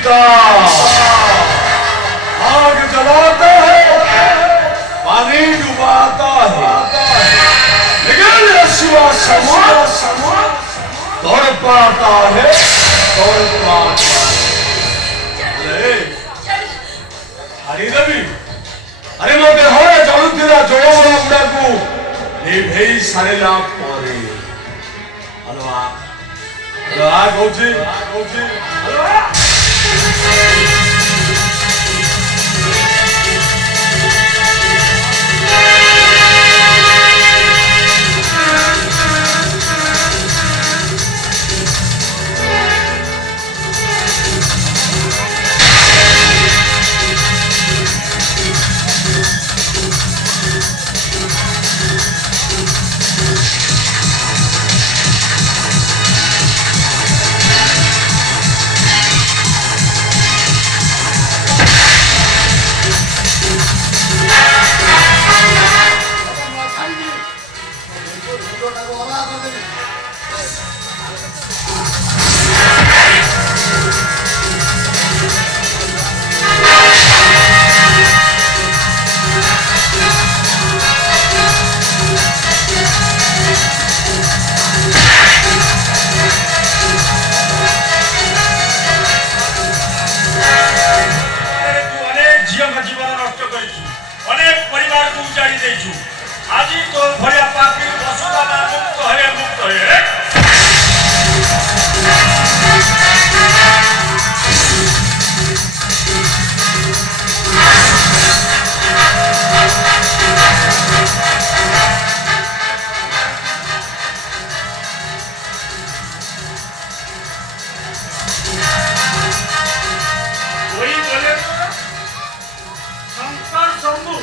पिता आग जलाता है, पानी डुबाता है, लेकिन यीशु समा दौड़ पाता है, दौड़ पाता है। अरे रवि, अरे मते हरे जानुथिला जोड़ा गुड़ाकू निभेई सारेला परे हलवा हलवा गौजी हलवा আজি তোর ভরিয়া পাপি বসুদানা মুক্ত হয়ে ওই বলে সংসার শম্ভু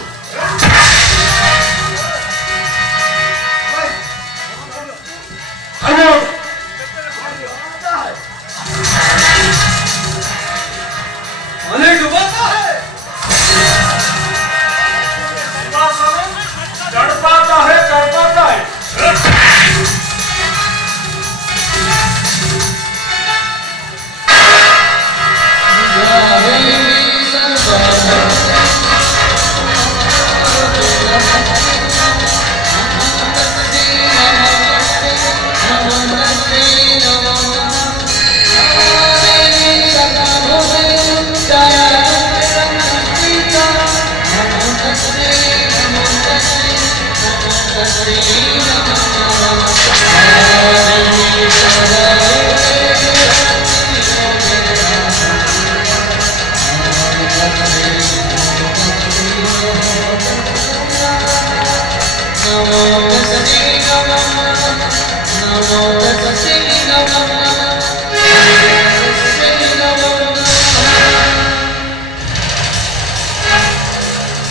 Namo